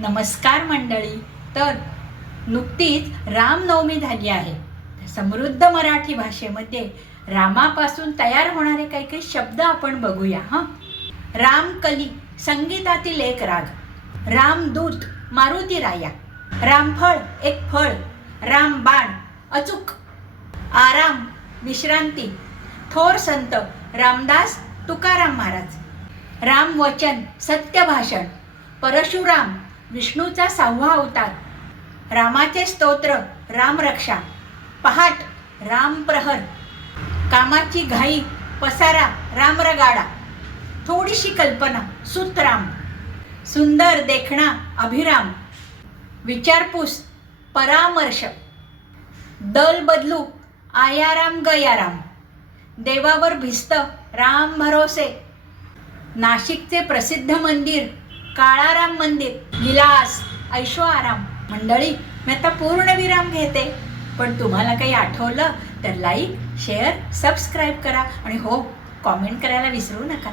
नमस्कार मंडळी. तर नुकतीच रामनवमी झाली आहे. समृद्ध मराठी भाषेमध्ये रामापासून तयार होणारे काही काही शब्द आपण बघूया. रामकली संगीतातील एक राग, रामदूत मारुती राया, रामफळ एक फळ, रामबाण अचूक, आराम विश्रांती, थोर संत रामदास तुकाराम महाराज, रामवचन सत्य भाषण, परशुराम विष्णूचा 6वा अवतार, रामाचे स्तोत्र रामरक्षा, पहाट रामप्रहर, कामाची घाई पसारा रामरगाडा, थोडीशी कल्पना सुतराम, सुंदर देखणा अभिराम, विचारपूस परामर्श, दल बदलू आयाराम गयाराम, देवावर भिस्त राम भरोसे, नाशिकचे प्रसिद्ध मंदिर काळाराम मंदिर, विलास ऐशो आराम. मंडळी, मी आता पूर्ण विराम घेते, पण तुम्हाला काही आठवलं तर लाईक शेअर सबस्क्राईब करा आणि हो, कॉमेंट करायला विसरू नका.